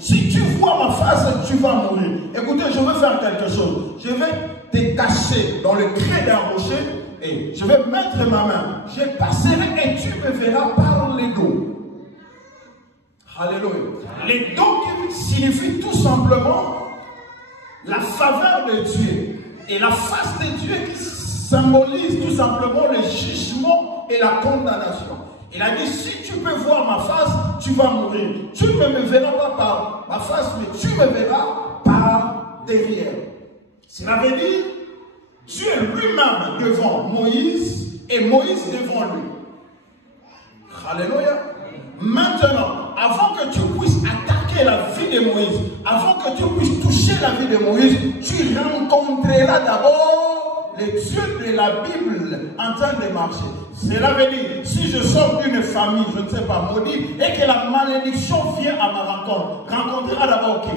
Si tu vois ma face, tu vas mourir. Écoutez, je veux faire quelque chose. Je vais te cacher dans le creux d'un rocher et je vais mettre ma main. Je passerai et tu me verras par les dos. Alléluia. Les dos qui signifient tout simplement la faveur de Dieu. Et la face de Dieu qui symbolise tout simplement le jugement et la condamnation. Il a dit, si tu peux voir ma face, tu vas mourir. Tu ne me verras pas par ma face, mais tu me verras par derrière. Cela veut dire, Dieu lui-même devant Moïse et Moïse devant lui. Alléluia. Maintenant, avant que tu puisses attaquer la vie de Moïse, avant que tu puisses toucher la vie de Moïse, tu rencontreras d'abord le Dieu de la Bible en train de marcher. Cela veut dire, si je sors d'une famille, je ne sais pas, maudite, et que la malédiction vient à ma rencontre, rencontrera d'abord qui?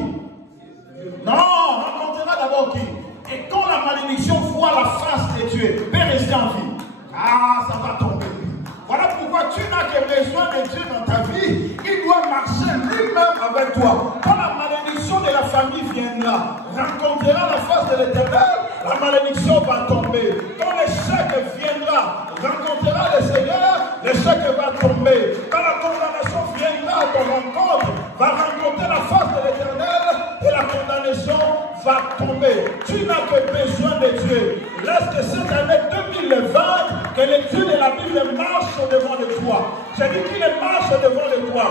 Non, rencontrera d'abord qui? Et quand la malédiction voit la face de Dieu, peut rester en vie. Ah, ça va tomber. Voilà pourquoi tu n'as que besoin de Dieu dans ta vie. Il doit marcher lui-même avec toi. Quand la malédiction de la famille viendra, rencontrera la face de l'Éternel, la malédiction va tomber. Quand l'échec viendra, rencontrera le Seigneur, l'échec va tomber. Quand la condamnation viendra à ton rencontre, va rencontrer la face de l'Éternel et la condamnation va tomber. Tu n'as que besoin de Dieu. Laisse que cette année 2020, que le Dieu de la Bible marche devant de toi. J'ai dit qu'il marche devant de toi.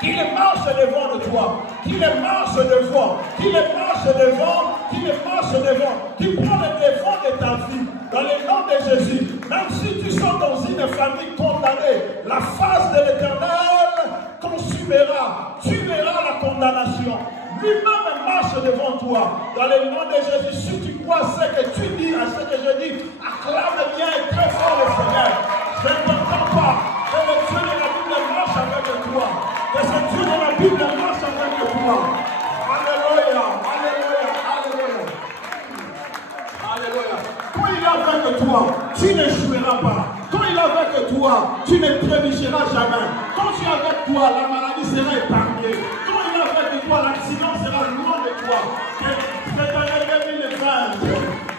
Qu'il marche devant de toi. Qu'il marche devant. Qu'il marche devant. Qu'il marche devant. Qu'il prend le devant de ta vie. Dans le nom de Jésus. Même si tu sors dans une famille condamnée, la face de l'Éternel consumera. Tu verras la condamnation. Lui-même marche devant toi. Dans le nom de Jésus, si tu crois ce que tu dis, à ce que je dis, acclame bien et très fort le Seigneur. Je ne t'entends pas. Que le Dieu de la Bible marche avec toi. Que ce Dieu de la Bible marche avec toi. Alléluia. Alléluia. Alléluia. Alléluia. Quand il est avec toi, tu n'échoueras pas. Quand il est avec toi, tu ne trébucheras jamais. Quand tu es avec toi, la maladie sera épargnée. Quand il est avec toi, l'accident sera loin de toi. Que cette année 2020,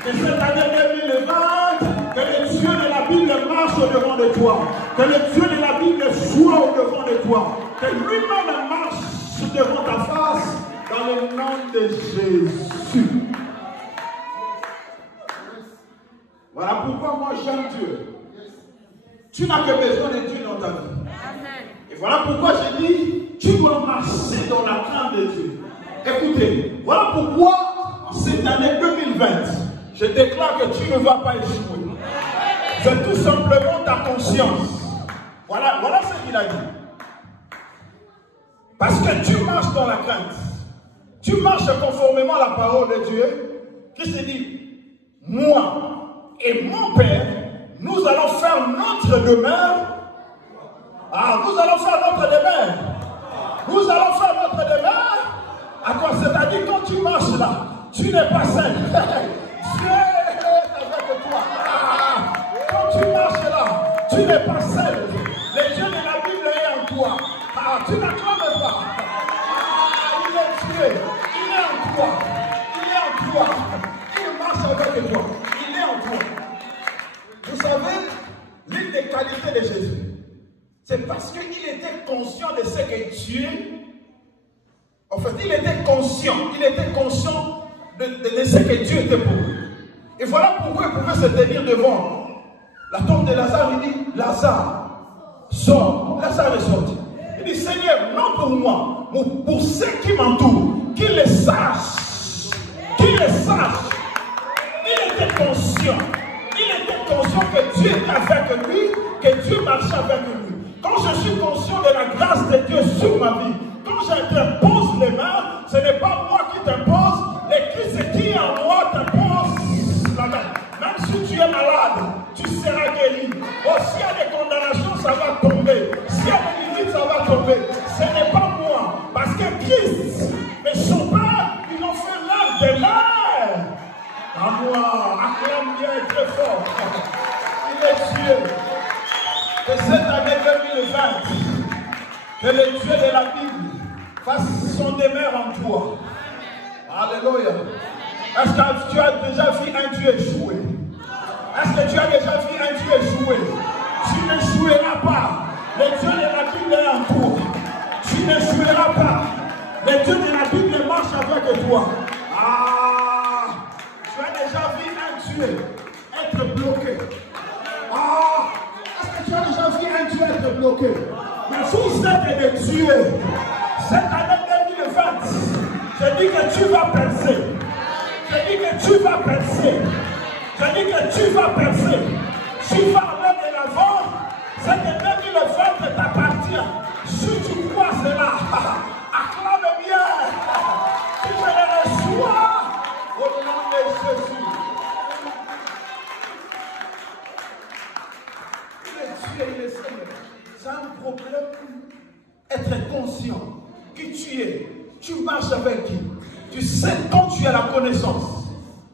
que cette année 2020, que le Dieu de la Bible marche au-devant de toi. Que le Dieu de la Bible soit au-devant de toi. Que lui-même marche devant ta face dans le nom de Jésus. Voilà pourquoi moi j'aime Dieu. Tu n'as que besoin de Dieu dans ta vie. Et voilà pourquoi je dis, tu dois marcher dans la crainte de Dieu. Écoutez, voilà pourquoi cette année 2020, je déclare que tu ne vas pas échouer. C'est tout simplement ta conscience. Voilà ce qu'il a dit. Parce que tu marches dans la crainte. Tu marches conformément à la parole de Dieu qui se dit, moi et mon Père, nous allons faire notre demeure. Ah, nous allons faire notre demeure. Nous allons faire notre demeure. À quoi? C'est-à-dire quand tu marches là, tu n'es pas seul. Dieu est avec toi. Ah, quand tu marches là, tu n'es pas seul. Le Dieu de la Bible est en toi. Ah, tu n'acclames pas. Ah, il est Dieu. Il est en toi. Il est en toi. Il marche avec toi. Il est en toi. Vous savez, l'une des qualités de Jésus, c'est parce qu'il était conscient de ce que Dieu, en fait, il était conscient de ce que Dieu était pour lui. Et voilà pourquoi il pouvait se tenir devant la tombe de Lazare. Il dit, Lazare, sors. Lazare est sorti. Il dit, Seigneur, non pour moi, mais pour ceux qui m'entourent, qu'ils le sachent. Qu'ils le sachent. Il était conscient. Il était conscient que Dieu était avec lui, que Dieu marchait avec lui. Quand je suis conscient de la grâce de Dieu sur ma vie, quand j'impose les mains, ce n'est pas moi qui t'impose, le Christ qui est en moi t'impose la main. Même si tu es malade, tu seras guéri. Oh, s'il y a des condamnations, ça va tomber. S'il y a des limites, ça va tomber. Ce n'est pas moi. Parce que Christ et son Père, ils ont fait l'œuvre de l'air. À moi, acclame bien et très fort. Il est Dieu. Et cette année 2020, que le Dieu de la Bible fasse son demeure en toi. Alléluia. Est-ce que tu as déjà vu un Dieu échouer? Est-ce que tu as déjà vu un Dieu échouer? Tu n'échoueras pas. Le Dieu de la Bible est en toi. Tu n'échoueras pas. Le Dieu de la Bible marche avec toi. Ah, tu as déjà vu un Dieu être bloqué. Ah, est-ce que tu as déjà vu un Dieu être bloqué? Mais sous cette de Dieu, cette année 2020, je dis que tu vas percer. Je dis que tu vas percer. Je dis que tu vas percer. Tu vas aller de l'avant. Cette 2020 t'appartient. Si tu crois cela, acclame bien. Si je le reçois, au nom de Jésus. Le Dieu et le Seigneur. C'est un problème. Être conscient qui tu es. Tu marches avec qui? Tu sais, quand tu as la connaissance,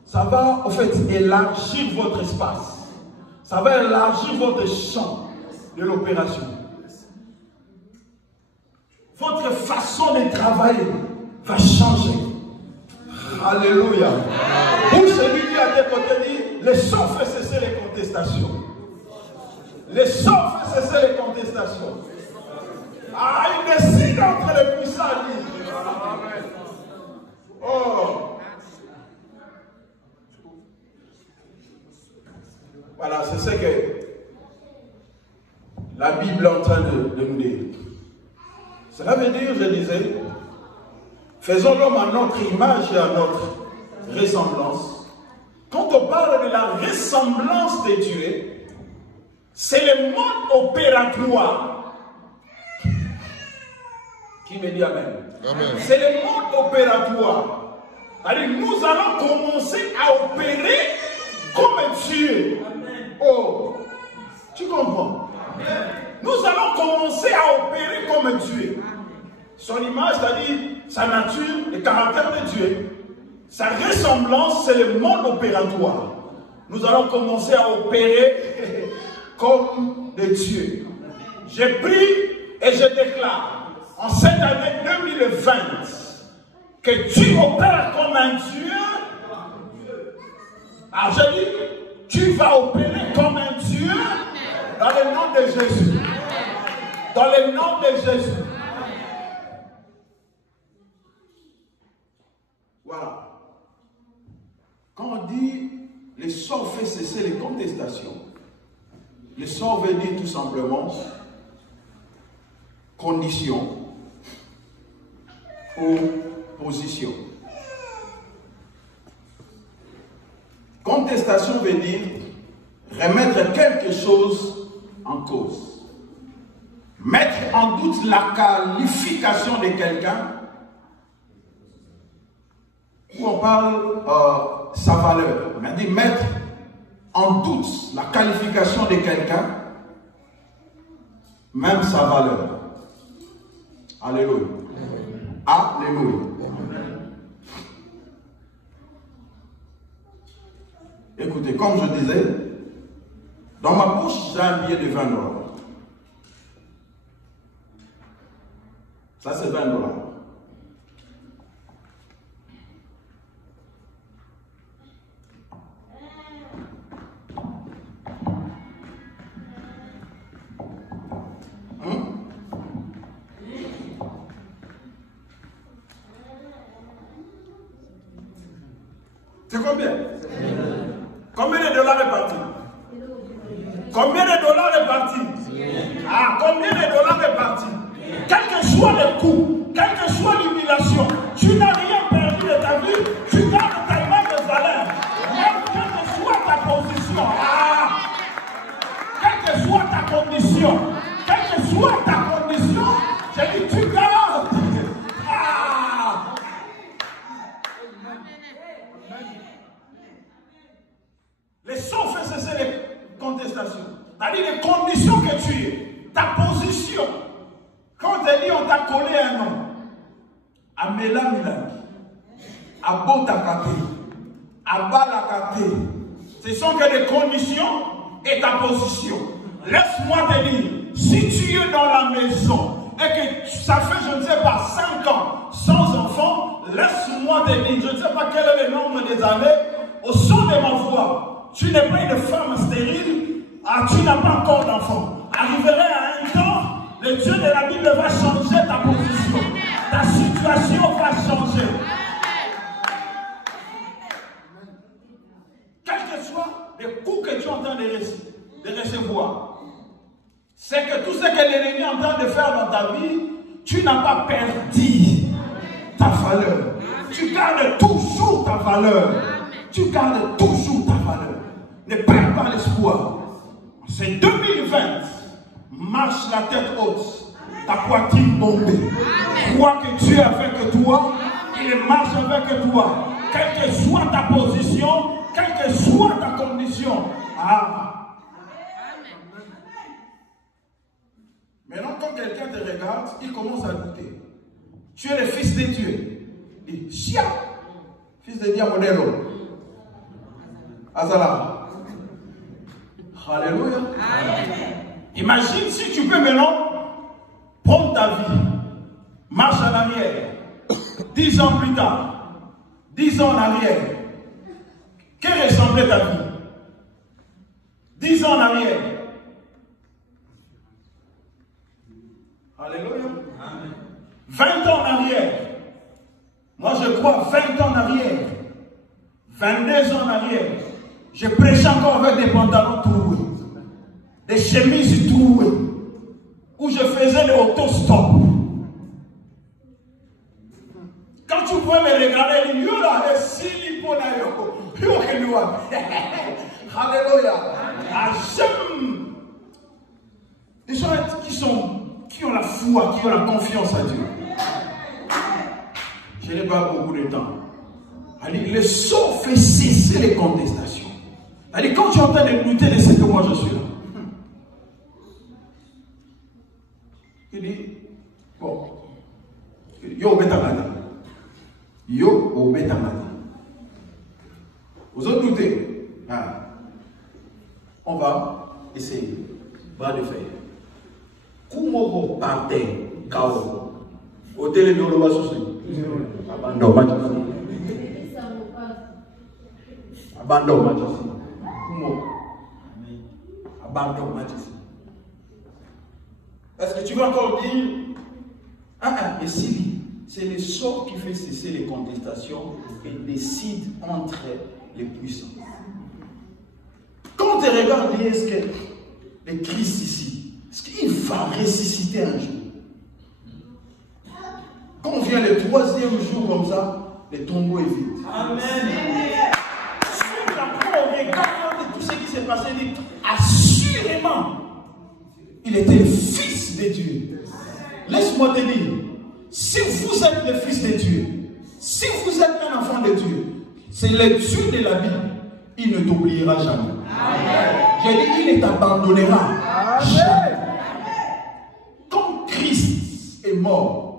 ça va en fait élargir votre espace. Ça va élargir votre champ de l'opération. Votre façon de travailler va changer. Alléluia. Pour celui qui a tes côtés dit, les sons fait cesser les contestations. Les sons fait cesser les contestations. Ah, il décide entre les puissants. Oh. Voilà, c'est ce que la Bible est en train de nous dire. Cela veut dire, je disais, faisons l'homme à notre image et à notre ressemblance. Quand on parle de la ressemblance de Dieu, c'est le mode opératoire. Qui me dit Amen? Amen. C'est le mode opératoire. C'est-à-dire, nous allons commencer à opérer comme Dieu. Amen. Oh, tu comprends? Amen. Nous allons commencer à opérer comme Dieu. Son image, c'est-à-dire sa nature, le caractère de Dieu. Sa ressemblance, c'est le mode opératoire. Nous allons commencer à opérer comme de Dieu. Je prie et je déclare en cette année 2020 que tu opères comme un Dieu. Alors je dis, tu vas opérer comme un Dieu dans le nom de Jésus. Dans le nom de Jésus. Voilà. Quand on dit le sort fait cesser les contestations, le sort veut dire tout simplement condition ou position. Contestation veut dire remettre quelque chose en cause. Mettre en doute la qualification de quelqu'un, où on parle sa valeur. Mais dit mettre en doute la qualification de quelqu'un, même sa valeur. Alléluia. Alléluia. Écoutez, comme je disais, dans ma poche, j'ai un billet de 20 $. Ça, c'est 20 $. C'est combien? Combien de dollars est parti? Combien de dollars est parti? Ah, combien de dollars est parti? Quel que soit le coût, quelle que soit l'humiliation, tu n'as rien perdu de ta vie, tu gardes ta même valeur. Même quelle que soit ta position, quelle que soit ta condition, quelle que soit ta condition, j'ai dit tu gardes. Les sons fait cesser les contestations. C'est-à-dire les conditions que tu es, ta position. Quand on te dit on t'a collé un nom, à Mélamilaki, à Botakate, à Balakate, ce sont que des conditions et ta position. Laisse-moi te dire, si tu es dans la maison et que ça fait, je ne sais pas, 5 ans, laisse-moi te dire, je ne sais pas quel est le nombre des années, au son de ma voix, tu n'es pas une femme stérile, tu n'as pas encore d'enfant. Arriverait à un temps, le Dieu de la Bible va changer ta position. Ta situation va changer. Quel que soit le coup que tu es en train de recevoir, c'est que tout ce que l'ennemi est en train de faire dans ta vie, tu n'as pas perdu ta valeur. Tu gardes toujours ta valeur. Tu gardes toujours ta valeur. Ne perds pas l'espoir. C'est 2020. Marche la tête haute. Ta poitrine tombée. Crois que Dieu est avec toi. Il marche avec toi. Quelle que soit ta position, quelle que soit ta condition. Maintenant, quand quelqu'un te regarde, il commence à douter. Tu es le fils de Dieu. Il dit, Chia, fils de Diamonello. Azala. Alléluia. Imagine si tu peux maintenant prendre ta vie, marche en arrière, 10 ans plus tard, 10 ans en arrière. Quelle ressemblait ta vie? 10 ans en arrière. Alléluia. 20 ans en arrière. Moi je crois 20 ans en arrière. 22 ans en arrière. Je prêche encore avec des pantalons troués. Des chemises trouées. Où je faisais des autostop. Quand tu pouvais me regarder, il y a des siliponayo. Alléluia. Des gens qui ont la foi, qui ont la confiance à Dieu. Je n'ai pas beaucoup de temps. Le sort fait cesser les contestations. Quand tu es en train de douter de ce que moi je suis là. Il dit, bon, yo betamada. Yo au betamada. Vous en doutez? On va essayer. Bras de fer. Comment partait Kao? Au télé de l'Oba Souci. Abandon, Abandon, Abandon, est-ce que tu vas encore dire, mais si, c'est le sort qui fait cesser les contestations et décide entre les puissants. Quand tu regardes, est-ce que le Christ ici, est-ce qu'il va ressusciter un jour? Quand on vient le 3e jour comme ça, le tombeau est vide. Amen. Sur la regard de tout ce qui s'est passé, dit assurément, il était le Fils de Dieu. Laisse-moi te dire, si vous êtes le Fils de Dieu, si vous êtes un enfant de Dieu, c'est le Dieu de la Bible, il ne t'oubliera jamais. J'ai dit, il ne t'abandonnera jamais. Quand Christ est mort,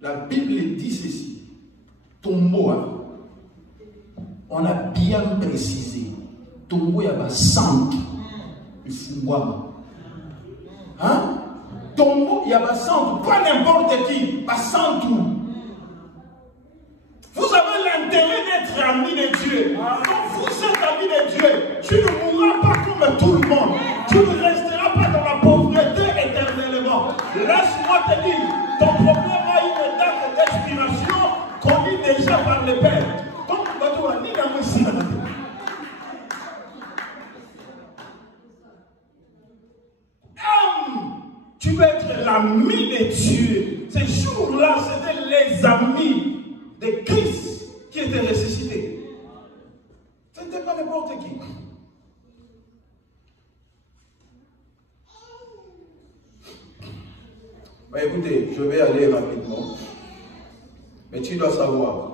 la Bible dit ceci, tombeau, on a bien précisé, tombeau il y a centre, il faut hein? Tombeau il y a centre, pas n'importe qui, pas centre. Vous avez l'intérêt d'être ami de Dieu. Quand vous êtes ami de Dieu, tu ne mourras pas comme tout le monde. Tu ne resteras pas dans la pauvreté éternellement. Laisse-moi te dire, ton problème a une date d'expiration connue déjà par le Père. Donc, tu veux être l'ami de Dieu. Ces jours-là, c'était les amis de Christ qui étaient ressuscités. Ce n'était pas n'importe qui. Écoutez, je vais aller rapidement. Mais tu dois savoir.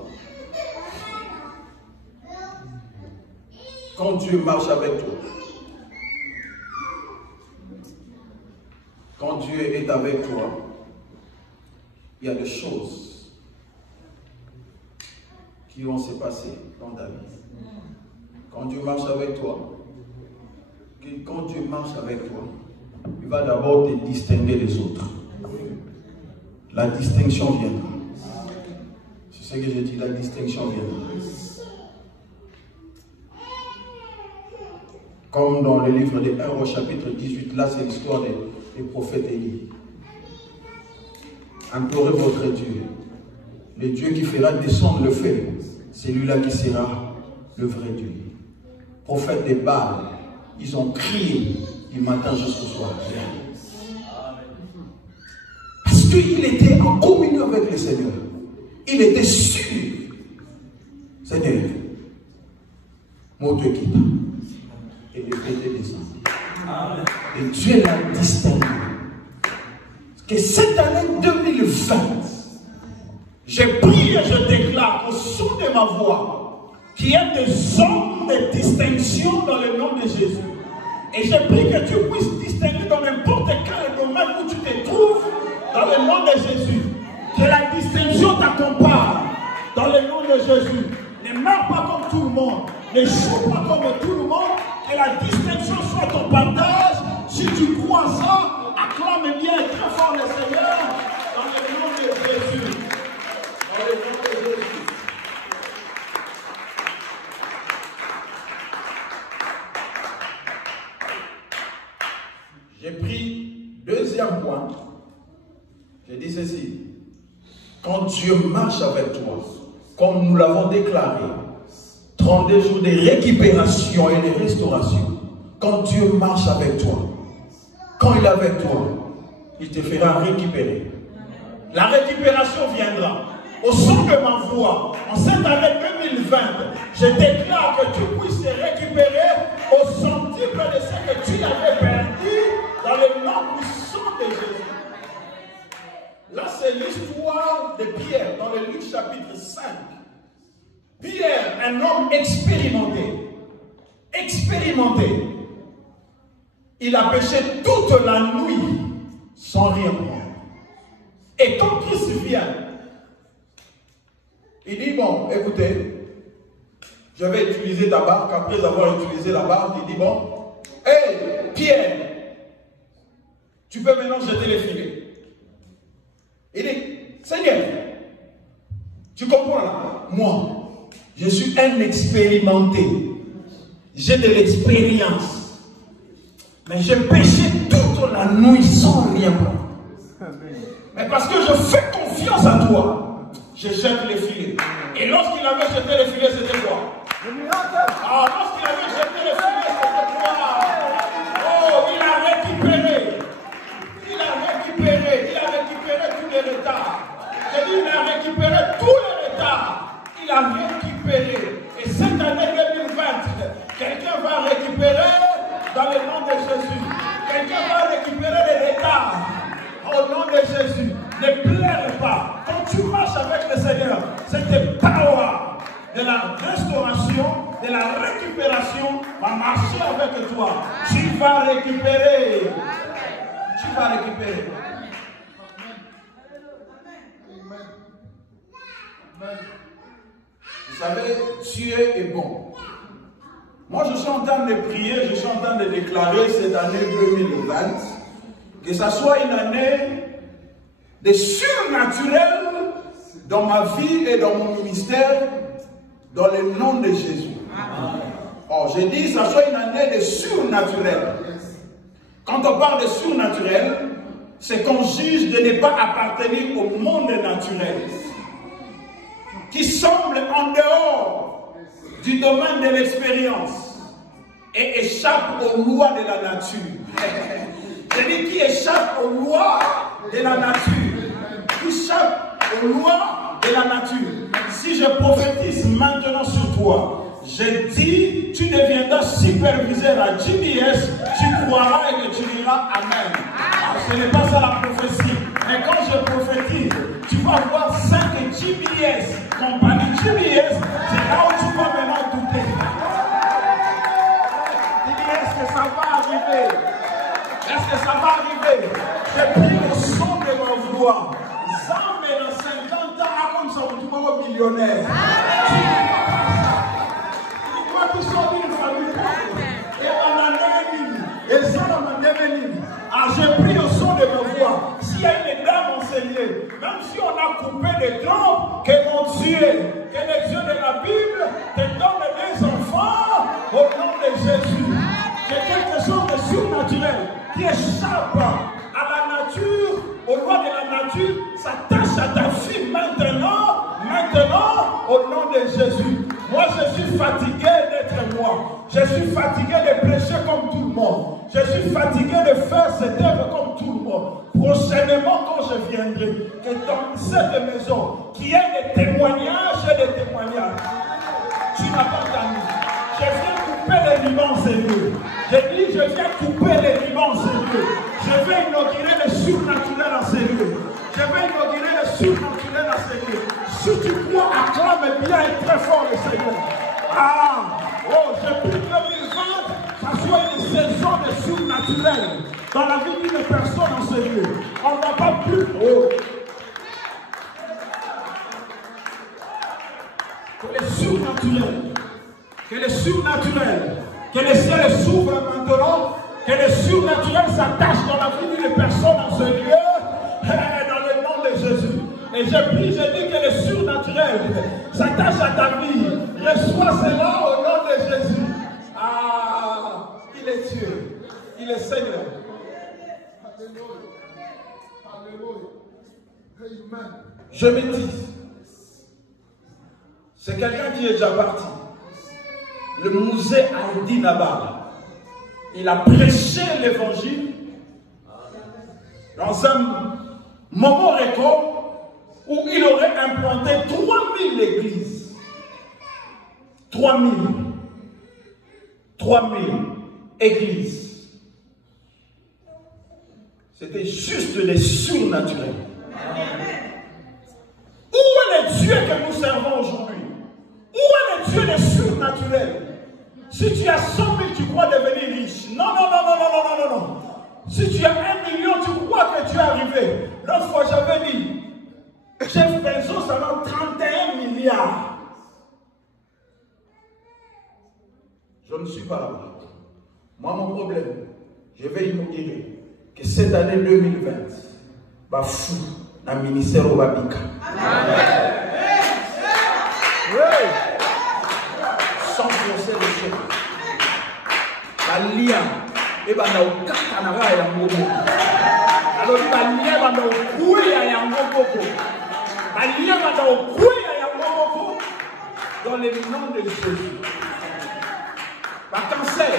Quand Dieu marche avec toi, quand Dieu est avec toi, il y a des choses qui vont se passer dans ta vie. Quand Dieu marche avec toi, il va d'abord te distinguer des autres. La distinction viendra. ce que j'ai dit, la distinction viendra. Comme dans le livre des 1 au chapitre 18, là c'est l'histoire des prophètes Élie. Implorez votre Dieu. Le Dieu qui fera descendre le feu, c'est lui-là qui sera le vrai Dieu. Prophètes des Baals, ils ont crié du matin jusqu'au soir. Parce qu'il était en communion avec le Seigneur. Il était sûr. Seigneur, mon Dieu quitte. Et le feu descend. Et Dieu l'a distingué. Que cette année 2020, je prie et je déclare au son de ma voix qu'il y a des hommes de distinction dans le nom de Jésus. Et je prie que tu puisses distinguer dans n'importe quel domaine où tu te trouves dans le nom de Jésus. Que la distinction t'accompagne dans le nom de Jésus. Ne meurs pas comme tout le monde. Ne joue pas comme tout le monde. Que la distinction soit ton partage. Si tu crois ça, acclame bien et très fort le Seigneur dans le nom de Jésus. Dans le nom de Jésus. J'ai pris deuxième point. J'ai dit ceci. Quand Dieu marche avec toi, comme nous l'avons déclaré, 32 jours de récupération et de restauration. Quand Dieu marche avec toi, quand il est avec toi, il te fera récupérer. La récupération viendra. Au son de ma voix, en cette année 2020, je déclare que tu puisses te récupérer au centuple de ce que tu avais perdu dans le nom puissant de Jésus. Là, c'est l'histoire de Pierre dans le Luc chapitre 5. Pierre, un homme expérimenté. Il a péché toute la nuit sans rien prendre. Et quand Christ vient, il dit, bon, écoutez, je vais utiliser ta barque. Après avoir utilisé la barque, il dit, bon, hé, Pierre, tu peux maintenant jeter les filets. Il dit, Seigneur, tu comprends là? Moi, je suis un expérimenté. J'ai de l'expérience. Mais j'ai péché toute la nuit sans rien prendre. Mais parce que je fais confiance à toi, je jette les filets. Et lorsqu'il avait jeté les filets, c'était quoi? Ah, lorsqu'il avait jeté les filets, c'était quoi? Oh, il a récupéré. Il a récupéré tous les retards. J'ai dit, il a récupéré tous les retards. Il a récupéré. Et cette année 2020, quelqu'un va récupérer dans le nom de Jésus. Quelqu'un va récupérer les retards. Au nom de Jésus. Ne pleure pas. Quand tu marches avec le Seigneur, cette power de la restauration, de la récupération va marcher avec toi. Tu vas récupérer. Tu vas récupérer. Vous savez, Dieu est bon. Moi, je suis en train de prier, je suis en train de déclarer cette année 2020, que ça soit une année de surnaturel dans ma vie et dans mon ministère, dans le nom de Jésus. Or, j'ai dit, ça soit une année de surnaturel. Quand on parle de surnaturel, c'est qu'on juge de ne pas appartenir au monde naturel, qui semble en dehors du domaine de l'expérience et échappe aux lois de la nature. Je dis qui échappe aux lois de la nature, qui échappe aux lois de la nature. Si je prophétise maintenant sur toi, je dis, tu deviendras superviseur à GBS, tu croiras et que tu diras Amen. Alors, ce n'est pas ça la prophétie. Mais quand je prophétise, tu vas voir 5 GBS, compagnie GBS, c'est là où tu vas maintenant douter. Tu dis, est-ce que ça va arriver? Est-ce que ça va arriver? J'ai pris le son de ma voix. Zamé dans 50 ans, comme ça, tu vas être millionnaire. Tu sors d'une famille pauvre. Et en année, et ça en année, j'ai pris le son de ma voix. S'il y a une dame enseignée, même si on a coupé les trompes, que mon Dieu prier que les dieux de la Bible te donnent des enfants au nom de Jésus. C'est quelque chose de surnaturel qui échappe à la nature, aux lois de la nature, s'attache à ta vie maintenant, au nom de Jésus. Moi, je suis fatigué d'être moi. Je suis fatigué de prêcher comme tout le monde. Je suis fatigué de faire cette œuvre comme tout le monde. Prochainement, quand je viendrai, que dans cette maison, qui ait des témoignages et des témoignages, tu n'as pas d'amis. Je viens couper les limons sérieux. J'ai dit, je viens couper les limons sérieux. Je vais inaugurer le surnaturel en sérieux. Je vais inaugurer le surnaturel en sérieux. Si tu crois, acclame bien et très fort le Seigneur. Je prie que 2020, ça soit une saison de surnaturel dans la vie d'une personne en sérieux. On ne va pas plus. Que le surnaturel, que le ciel s'ouvre maintenant, que le surnaturel s'attache dans la vie d'une personne en ce lieu, dans le nom de Jésus. Et je prie, je dis que le surnaturel s'attache à ta vie. Reçois cela au nom de Jésus. Il est Dieu, il est Seigneur. Je me dis, c'est quelqu'un qui est déjà parti. Le musée Aldi Nabar. Il a prêché l'évangile dans un moment record où il aurait implanté 3000 églises. 3000 églises. C'était juste des surnaturels. Où est le Dieu que nous servons aujourd'hui? Où est le Dieu des surnaturels? Si tu as 100 000, tu crois devenir riche. Non. Si tu as 1 million, tu crois que tu es arrivé. L'autre fois, j'avais dit, Jeff Bezos a 31 milliards. Je ne suis pas là. Moi, mon problème, je vais inaugurer que cette année 2020, va fou dans le ministère au Babika. Sans procès de chef. Balia et bana okaka na wa ya ngobo. Alors balia bana okuya ya ngobo. Balia bana okuya ya ngobo dans le nom de Jésus. Par cancer,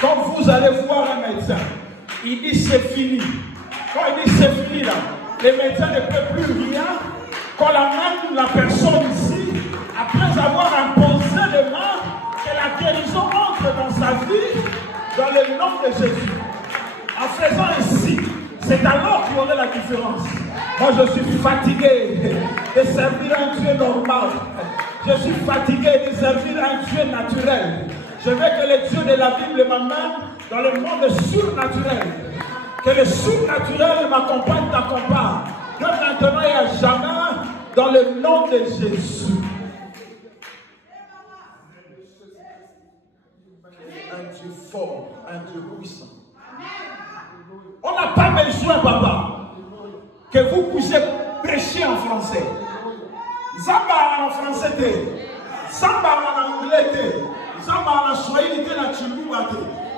quand vous allez voir un médecin, il dit c'est fini. Quand il dit c'est fini là, les médecins ne peuvent plus rien. Quand la main de la personne ici, après avoir imposé les mains, que la guérison entre dans sa vie, dans le nom de Jésus. En faisant ainsi, c'est alors qu'il y aurait la différence. Moi, je suis fatigué de servir un Dieu normal. Je suis fatigué de servir un Dieu naturel. Je veux que le Dieu de la Bible m'amène dans le monde surnaturel. Que le surnaturel m'accompagne, t'accompagne. De maintenant et à jamais, dans le nom de Jésus. Un Dieu fort, un Dieu puissant. On n'a pas besoin, papa, que vous puissiez prêcher en français. Zamba en français, Zamba en anglais, Zamba en swahili,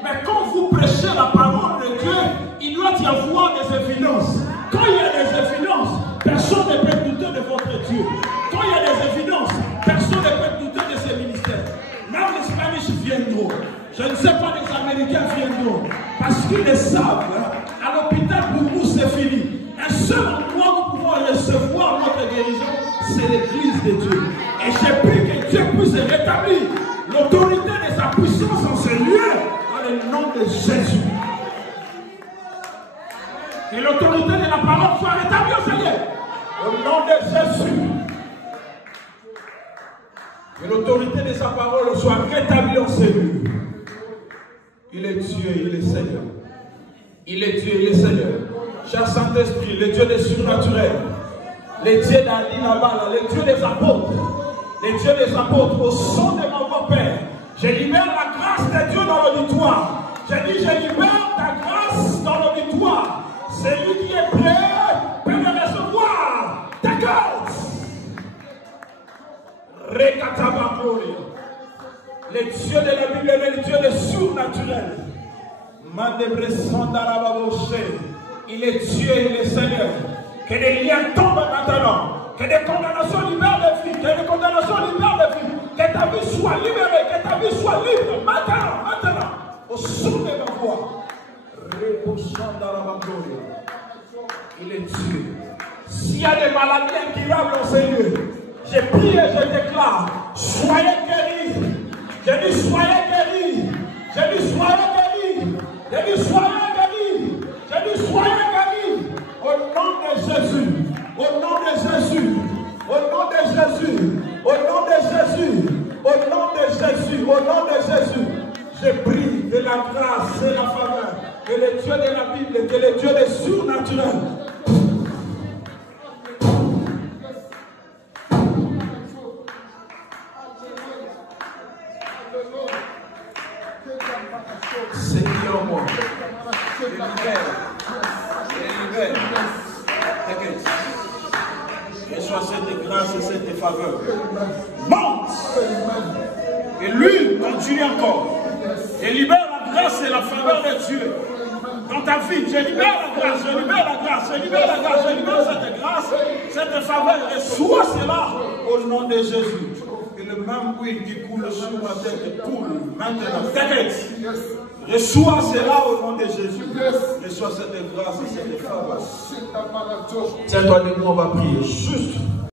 mais quand vous prêchez la parole de Dieu, il doit y avoir des évidences. Quand il y a des évidences, personne ne peut douter de votre Dieu. Quand il y a des évidences, personne ne peut douter de ses ministères. Now les Spanish viendront. Je ne sais pas, les Américains viendront. Parce qu'ils le savent, à l'hôpital pour nous c'est fini. Un seul endroit où nous pouvons recevoir notre guérison, c'est l'église de Dieu. Et j'ai pris que Dieu puisse rétablir l'autorité de sa puissance en ce lieu, dans le nom de Jésus. Et l'autorité de la parole soit rétablie au Seigneur. Au nom de Jésus. Que l'autorité de sa parole soit rétablie en ce lieu. Il est Dieu, il est Seigneur. Il est Dieu, il est Seigneur. Cher Saint-Esprit, le Dieu des surnaturels, le Dieu d'Ali Nabala, le Dieu des apôtres, le Dieu des apôtres, au son de ma voix, Père, je libère la grâce de Dieu dans l'auditoire. Je dis, je libère ta grâce dans l'auditoire. C'est lui qui est prêt peut recevoir ta grâce. Le Dieu de la Bible est le Dieu de surnaturel. Il est Dieu, il est Seigneur. Que des liens tombent maintenant. Que des condamnations libèrent des filles. Que des condamnations libèrent des filles. Que ta vie soit libérée. Que ta vie soit libre. Maintenant. Au son de ma voix. Il est Dieu. S'il y a des maladies incurables au Seigneur, je prie et je déclare, soyez guéris. Je dis soyez guéris. Je dis soyez guéris. Je dis soyez guéris. Je dis soyez guéris. Au nom de Jésus. Au nom de Jésus. Au nom de Jésus. Au nom de Jésus. Au nom de Jésus. Au nom de Jésus. Je prie de la grâce et la faveur. Que le Dieu de la Bible, que le Dieu des surnaturels. C'est qui en moi. Je libère. T'inquiète. Reçois cette grâce et cette faveur. Monte. Et lui continue encore. Et libère la grâce et la faveur de Dieu. Dans ta vie, je libère la grâce, je libère la grâce, je libère la grâce, je libère cette grâce, cette faveur. Reçois cela au nom de Jésus. Que le même huile qui coule sur ma tête coule maintenant. T'inquiète. Reçois cela au nom de Jésus. Reçois cette grâce et cette faveur. Tiens-toi debout, on va prier. Juste.